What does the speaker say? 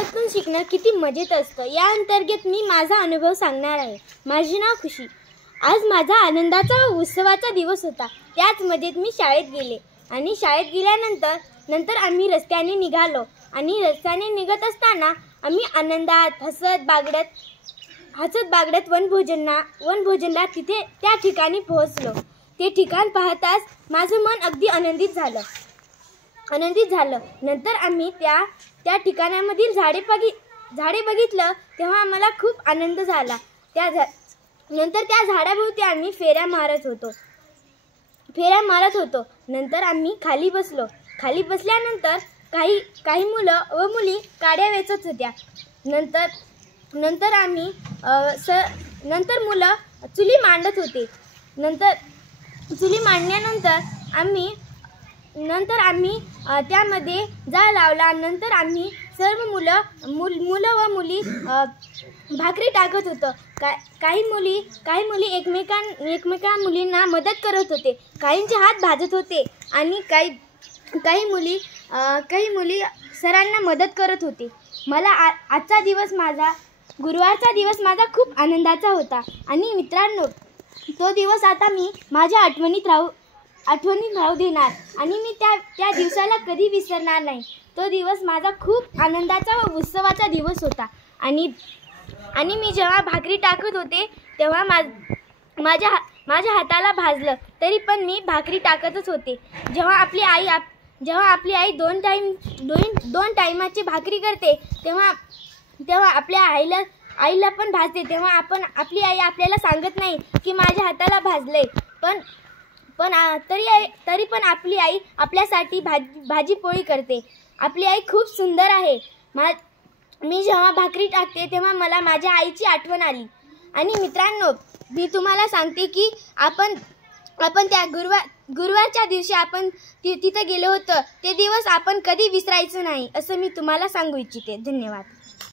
अनुभवातून शिकणं किती मजेत असतं या अंतर्गत मी माझा अनुभव सांगणार आहे। माझे नाव खुशी। आज माझा आनंदाचा उत्सवाचा दिवस होता। त्याच मजेत मी शाळेत गेले आणि शाळेत गेल्यानंतर आम्ही रस्त्याने निघालो आणि रस्त्याने निघत असताना आम्ही आनंदात हसत बागडत वनभोजनला त्या ठिकाणी पोहोचलो। ते ठिकाण पाहताच माझं मन अगदी आनंदित झालं। नंतर आम्ही त्या ठिकाणामधील झाडे बघितलं तेव्हा आम्हाला खूप आनंद झाला। नंतर त्या झाडाभोवती आम्ही फेऱ्या मारत होतो। नंतर आम्ही खाली बसलो। खाली बसल्यानंतर काही मुलं व मुली काड्या वेचत होत्या। नंतर मुलं चुली मांडत होते। चुली मांडल्यानंतर आम्ही त्यामध्ये जाळ लावला। नंतर आम्ही सर्व मुलं व मुली भाकरी टाकत होतो। काही मुली एकमेकां मुलींना मदत करत होते। काहींचे हात भाजत होते आणि काही मुली सरांना मदत करत होते। मला आजचा दिवस गुरुवारचा दिवस माझा खूप आनंदाचा होता। आणि मित्रांनो, तो दिवस आता मी माझ्या आठवणीत राहू देणार आणि मी त्या दिवसाला कधी विसरणार नाही। तो दिवस माझा खूप आनंदाचा व उत्सवाचा दिवस होता। आणि मी जेव्हा भाकरी टाकत होते तेव्हा माझ्या हाताला भाजलं, तरी पण मी भाकरी टाकतच होते। जेव्हा आपली आई दोन टाइमाची भाकरी करते तेव्हा आपल्या आईला पण भाजते। तेव्हा आपली आई आपल्याला सांगत नाही की माझ्या हाताला भाजलंय, तरी पण आपली आई आपल्यासाठी भाजी पोळी करते। आपली आई खूप सुंदर आहे। मी जेव्हा भाकरी टाकते तेव्हा मला माझ्या आईची आठवण आली। आणि मित्रांनो, मी तुम्हाला सांगते की आपण त्या गुरुवारच्या दिवशी आपण तिथं गेलो होतो, ते दिवस आपण कधी विसरायचं नाही असं मी तुम्हाला सांगू इच्छिते। धन्यवाद।